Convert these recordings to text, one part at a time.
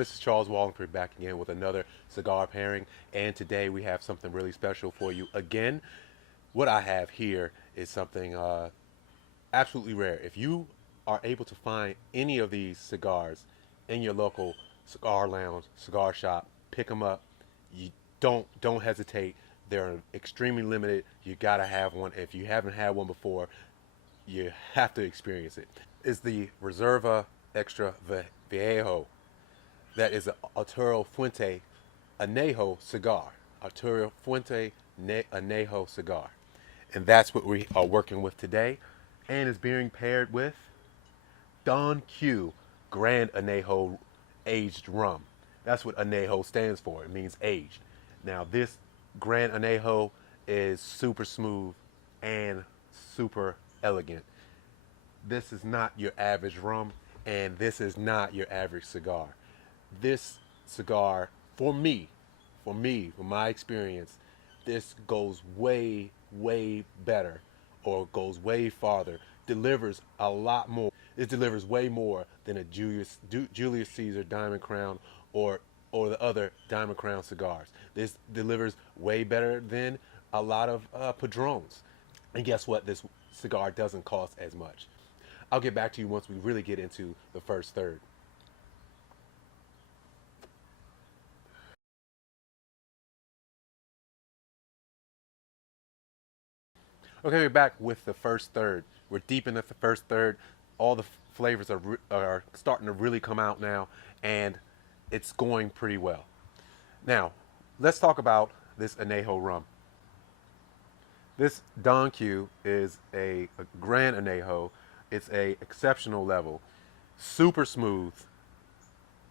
this is Charles Walhingford back again with another cigar pairing, and today we have something really special for you. Again, what I have here is something absolutely rare. If you are able to find any of these cigars in your local cigar lounge, cigar shop, pick them up. You don't hesitate. They're extremely limited. You gotta have one. If you haven't had one before, you have to experience it. Is the Reserva Extra Viejo. That is a Arturo Fuente Anejo cigar. Arturo Fuente Anejo cigar. And that's what we are working with today. And is being paired with Don Q Grand Anejo Aged Rum. That's what Anejo stands for. It means aged. Now this Grand Anejo is super smooth and super elegant. This is not your average rum, and this is not your average cigar. This cigar, for my experience, this goes way, way better, or goes way farther, delivers a lot more. It delivers way more than a Julius Caesar Diamond Crown or the other Diamond Crown cigars. This delivers way better than a lot of Padrones. And guess what? This cigar doesn't cost as much. I'll get back to you once we really get into the first third. Okay, we're back with the first third. We're deep into the first third. All the flavors are starting to really come out now, and it's going pretty well. Now, let's talk about this Anejo rum. This Don Q is a Grand Anejo. It's a exceptional level, super smooth,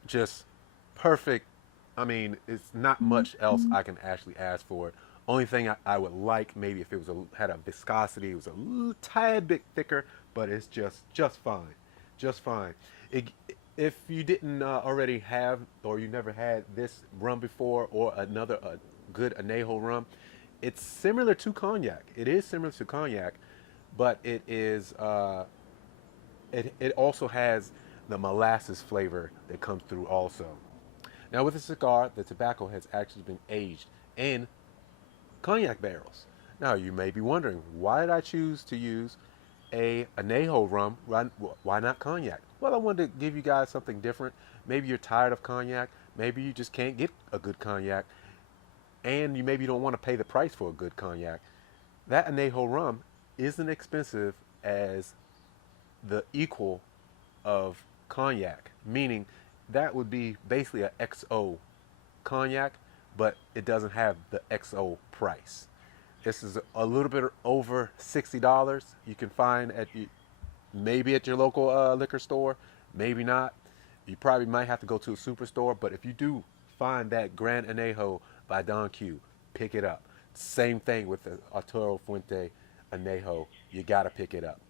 just perfect. I mean, it's not much else I can actually ask for it. Only thing I would like, maybe if it was had a viscosity, it was a little tad bit thicker, but it's just fine, just fine. If you didn't already have, or you never had this rum before, or another good Anejo rum, it's similar to cognac. It is similar to cognac, but it is it also has the molasses flavor that comes through also. Now with the cigar, the tobacco has actually been aged in cognac barrels. Now you may be wondering, why did I choose to use a Anejo rum? Why not cognac? Well, I wanted to give you guys something different. Maybe you're tired of cognac. Maybe you just can't get a good cognac, and you maybe don't want to pay the price for a good cognac. That Anejo rum isn't expensive as the equal of cognac, meaning that would be basically a XO cognac, but it doesn't have the XO price. This is a little bit over $60. You can find maybe at your local liquor store, maybe not. You probably might have to go to a superstore, but if you do find that Grand Anejo by Don Q, pick it up. Same thing with the Arturo Fuente Anejo. You gotta pick it up.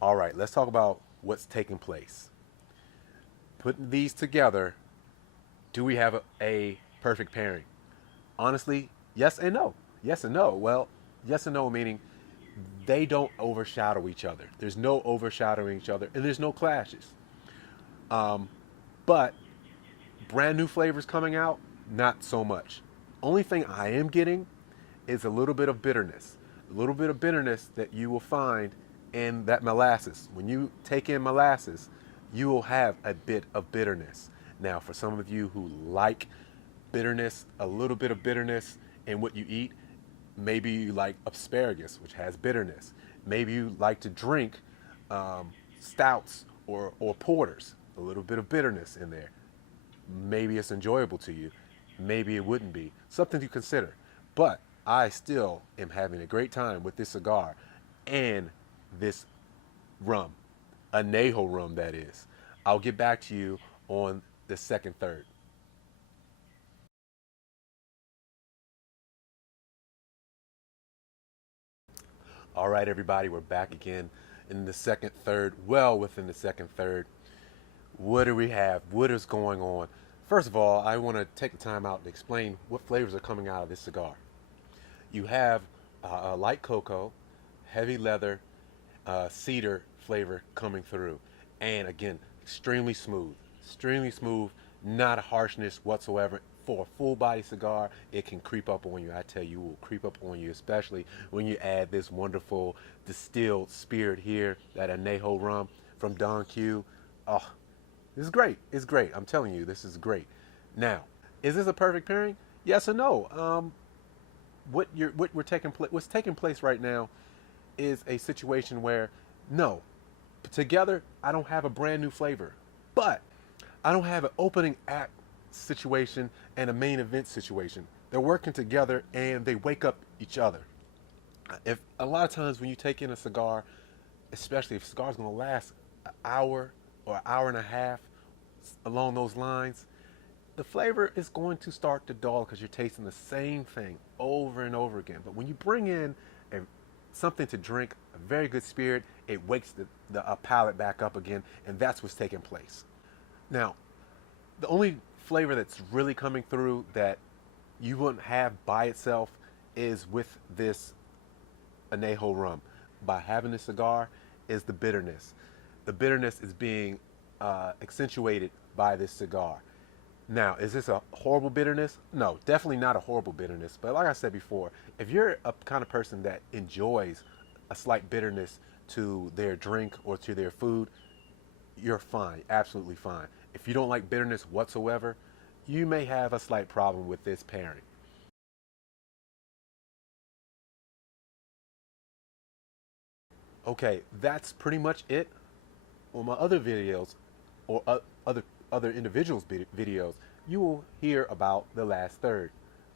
All right, let's talk about what's taking place. Putting these together, do we have a perfect pairing? Honestly, yes and no. Yes and no. Well, yes and no meaning they don't overshadow each other. There's no overshadowing each other, and there's no clashes. But brand new flavors coming out, not so much. Only thing I am getting is a little bit of bitterness. A little bit of bitterness that you will find in that molasses. When you take in molasses, you will have a bit of bitterness. Now, for some of you who like bitterness, a little bit of bitterness in what you eat, maybe you like asparagus, which has bitterness. Maybe you like to drink stouts or porters, a little bit of bitterness in there. Maybe it's enjoyable to you. Maybe it wouldn't be. Something to consider. But I still am having a great time with this cigar and this rum, Anejo rum, that is. I'll get back to you on the second third. All right, everybody, we're back again in the second third, well within the second third. What do we have? What is going on? First of all, I want to take the time out to explain what flavors are coming out of this cigar. You have a light cocoa, heavy leather, cedar flavor coming through. And again, extremely smooth, extremely smooth, not a harshness whatsoever. For a full body cigar, it can creep up on you. I tell you, it will creep up on you, especially when you add this wonderful distilled spirit here, that Anejo Rum from Don Q. Oh, this is great. It's great. I'm telling you, this is great. Now, is this a perfect pairing? Yes or no? What's taking place right now is a situation where, no, together I don't have a brand new flavor, but I don't have an opening act situation and a main event situation. They're working together and they wake up each other. If a lot of times when you take in a cigar, especially if a cigar is going to last an hour or an hour and a half, along those lines, the flavor is going to start to dull because you're tasting the same thing over and over again. But when you bring in something to drink, a very good spirit, it wakes the palate back up again, and that's what's taking place. Now, the only flavor that's really coming through that you wouldn't have by itself is with this Anejo Rum. By having this cigar is the bitterness. The bitterness is being accentuated by this cigar. Now, is this a horrible bitterness? No, definitely not a horrible bitterness. But like I said before, if you're a kind of person that enjoys a slight bitterness to their drink or to their food, you're fine, absolutely fine. If you don't like bitterness whatsoever, you may have a slight problem with this pairing. Okay, that's pretty much it. On my other videos, or other individuals' videos, you will hear about the last third.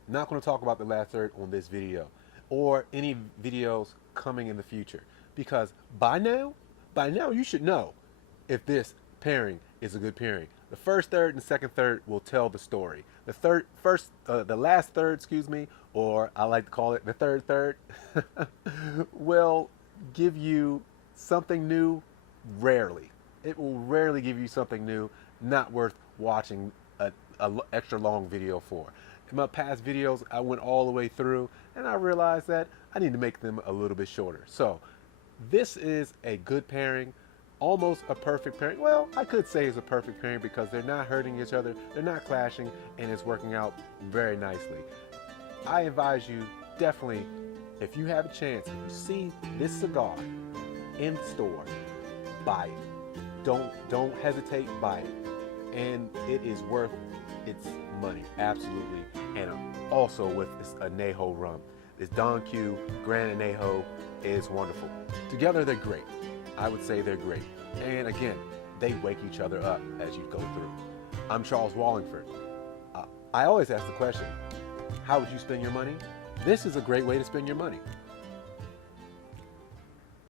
I'm not going to talk about the last third on this video or any videos coming in the future, because by now you should know if this pairing is a good pairing. The first third and second third will tell the story. The last third, excuse me, or I like to call it the third third, will give you something new rarely. It will rarely give you something new, not worth watching a extra long video for. In my past videos, I went all the way through and I realized that I need to make them a little bit shorter. So this is a good pairing, almost a perfect pairing. Well, I could say it's a perfect pairing because they're not hurting each other, they're not clashing, and it's working out very nicely. I advise you, definitely, if you have a chance, if you see this cigar in the store, buy it. Don't hesitate, buy it. And it is worth its money, absolutely. And also with this Anejo Rum. This Don Q Grand Anejo is wonderful. Together they're great. I would say they're great. And again, they wake each other up as you go through. I'm Charles Walhingford. I always ask the question, how would you spend your money? This is a great way to spend your money.